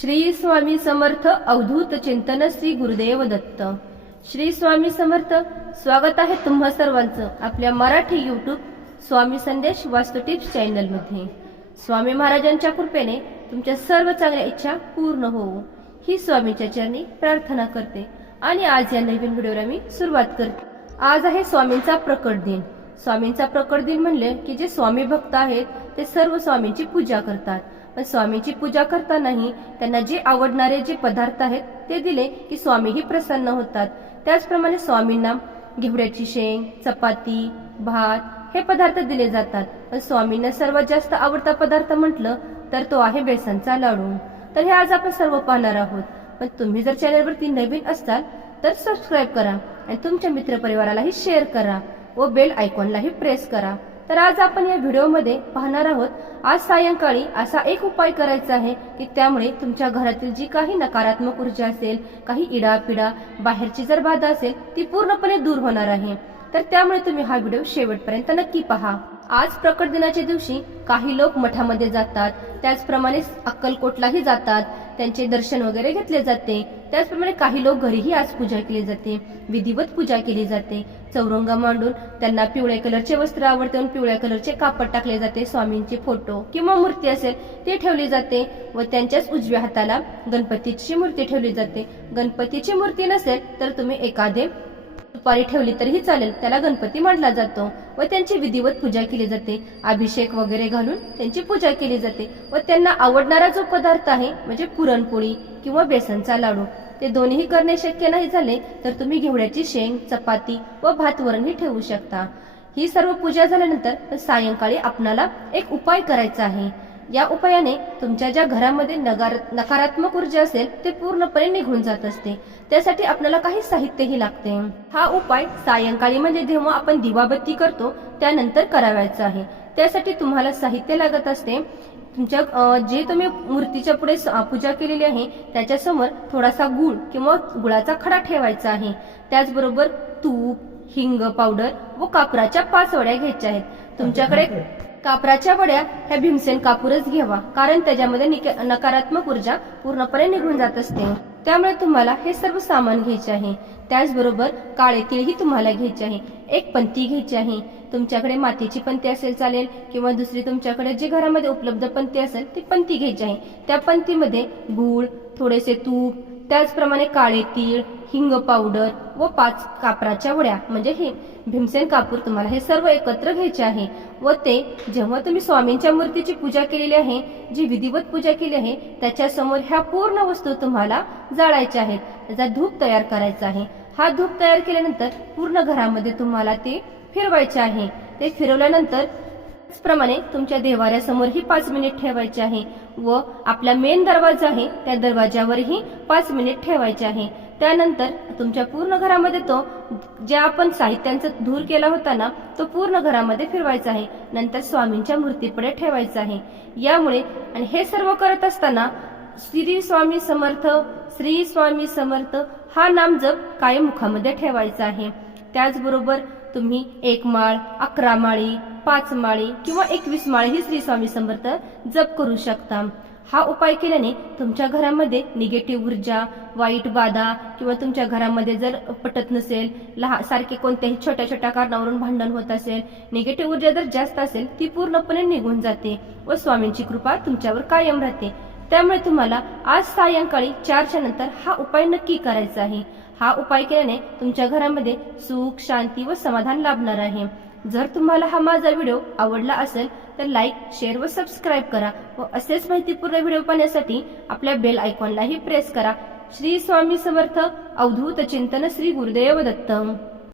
श्री स्वामी समर्थ अवधूत चिंतन श्री गुरुदेव दत्त. श्री स्वामी समर्थ स्वागत आहे तुम्हा सर्वांचं आपल्या मराठी युट्यूब स्वामी संदेश वास्तू टिप्स चॅनलमध्ये स्वामी महाराजांच्या कृपेने तुमच्या सर्व चांगल्या इच्छा पूर्ण होवो ही स्वामीच्या चरणी प्रार्थना करते. आणि आज या नवीन व्हिडिओला मी सुरुवात करते. आज आहे स्वामींचा प्रकट दिन. स्वामींचा प्रकट दिन म्हणले की जे स्वामी भक्त आहेत ते सर्व स्वामींची पूजा करतात. पण स्वामीची पूजा करतानाही त्यांना जे आवडणारे जे पदार्थ आहेत ते दिले की स्वामीही प्रसन्न होतात. त्याचप्रमाणे स्वामींना घेवड्याची शेंग चपाती भात हे पदार्थ दिले जातात. पण स्वामींना सर्वात जास्त आवडता पदार्थ म्हटलं तर तो आहे बेसनचा लाडू. तर हे आज आपण सर्व पाहणार आहोत. पण तुम्ही जर चॅनलवरती नवीन असाल तर सबस्क्राईब करा आणि तुमच्या मित्रपरिवारालाही शेअर करा. व बेल आयकॉनलाही प्रेस करा. तर आज आपण या व्हिडिओमध्ये पाहणार आहोत आज सायंकाळी असा एक उपाय करायचा आहे की त्यामुळे तुमच्या घरातील जी काही नकारात्मक ऊर्जा असेल काही इडापिडा बाहेरची जर बाधा असेल ती पूर्णपणे दूर होणार आहे. तर त्यामुळे तुम्ही हा व्हिडिओ शेवटपर्यंत नक्की पहा. आज प्रकट दिनाच्या दिवशी काही लोक मठामध्ये जातात. त्याचप्रमाणे अक्कलकोटलाही जातात. त्यांचे दर्शन वगैरे घेतले जाते. त्याचप्रमाणे काही लोक घरीही आज पूजा केली जाते. विधिवत पूजा केली जाते. चौरंगा मांडून त्यांना पिवळ्या कलरचे वस्त्र आवडते आणि पिवळ्या कलरचे कापड टाकले जाते. स्वामींचे फोटो किंवा मूर्ती असेल ते ठेवली जाते व त्यांच्याच उजव्या हाताला गणपतीची मूर्ती ठेवली जाते. गणपतीची मूर्ती नसेल तर तुम्ही एखादे दुपारी ठेवली तरीही चालेल त्याला गणपती मांडला जातो व त्यांची विधिवत पूजा केली जाते. अभिषेक वगैरे घालून त्यांची पूजा केली जाते व त्यांना आवडणारा जो पदार्थ आहे म्हणजे पुरणपोळी किंवा बेसनचा लाडू ते दोन्ही करणे शक्य नाही झाले तर तुम्ही घेवड्याची शेंग चपाती व भात वरणही ठेवू शकता. ही सर्व पूजा झाल्यानंतर सायंकाळी आपणाला एक उपाय करायचा आहे. या उपायाने तुमच्या ज्या घरामध्ये नगार नकारात्मक ऊर्जा असेल ते पूर्णपणे निघून जात असते. त्यासाठी आपल्याला काही साहित्यही लागते. हा उपाय सायंकाळी म्हणजे जेव्हा आपण दिवाबत्ती करतो त्यानंतर करावायचा आहे. त्यासाठी तुम्हाला साहित्य लागत असते. तुमच्या जे तुम्ही मूर्तीच्या पुढे स- पूजा केलेली आहे त्याच्यासमोर थोडासा गुळ किंवा गुळाचा खडा ठेवायचा आहे. त्याचबरोबर तूप हिंग पावडर व कापराच्या पाच वड्या घ्यायच्या आहेत. तुमच्याकडे कापराच्या वड्या ह्या भीमसेन कापूरच घ्यावा. कारण त्याच्यामध्ये निक- नकारात्मक ऊर्जा पूर्णपणे निघून जात असते. त्यामुळे तुम्हाला हे सर्व सामान घ्यायचे आहे. त्याचबरोबर काळे तीळही तुम्हाला घ्यायचे आहे. एक पंती घ्यायची आहे. तुमच्याकडे मातीची पंती असेल चालेल किंवा दुसरी तुमच्याकडे जे घरामध्ये उपलब्ध पंती असेल ती पंती घ्यायची आहे. त्या पंतीमध्ये गूळ थोडेसे तूप त्याचप्रमाणे काळे तीळ हिंग पावडर व पाच कापराच्या वड्या. म्हणजे हे भीमसेन कापूर तुम्हाला हे सर्व एकत्र घ्यायचे आहे. व ते जेव्हा तुम्ही स्वामींच्या मूर्तीची पूजा केलेली आहे जी विधिवत पूजा केली आहे त्याच्यासमोर ह्या पूर्ण वस्तू तुम्हाला जाळायच्या आहेत. त्याचा धूप तयार करायचा आहे. हा धूप तयार केल्यानंतर पूर्ण घरामध्ये तुम्हाला ते फिरवायचे आहे. ते फिरवल्यानंतर त्याचप्रमाणे तुमच्या देवाऱ्यासमोरही पाच मिनिट ठेवायचे आहे व आपला मेन दरवाजा आहे त्या दरवाजावरही पाच मिनिट ठेवायचे आहे. त्यानंतर तुमच्या पूर्ण घरामध्ये तो ज्या आपण साहित्यांचा धूर केला होता ना तो पूर्ण घरामध्ये फिरवायचा आहे. नंतर स्वामींच्या मूर्तीपुढे ठेवायचा आहे. यामुळे आणि हे सर्व करत असताना श्री स्वामी समर्थ श्री स्वामी समर्थ हा नाम जप कायम मुखामध्ये ठेवायचा आहे. त्याचबरोबर तुम्ही एक माळ अकरा माळी पाच माळी किंवा एकवीस माळी ही श्री स्वामी समर्थ जप करू शकता. हा उपाय केल्याने तुमच्या घरामध्ये निगेटिव्ह ऊर्जा वाईट बाधा किंवा तुमच्या घरामध्ये जर पटत नसेल लहा सारखे कोणत्याही छोट्या छोट्या कारणावरून भांडण होत असेल निगेटिव्ह ऊर्जा जर जास्त असेल ती पूर्णपणे निघून जाते व स्वामींची कृपा तुमच्यावर कायम राहते. त्यामुळे तुम्हाला आज सायंकाळी चारच्या नंतर हा उपाय नक्की करायचा आहे. हा उपाय केल्याने तुमच्या घरामध्ये सुख शांती व समाधान लाभणार आहे. जर तुम्हाला हा माझा व्हिडिओ आवडला असेल तर लाईक शेअर व सबस्क्राईब करा व असेच माहितीपूर्ण व्हिडिओ पाहण्यासाठी आपल्या बेल आयकॉनलाही प्रेस करा. श्री स्वामी समर्थ अवधूत चिंतन श्री गुरुदेव दत्त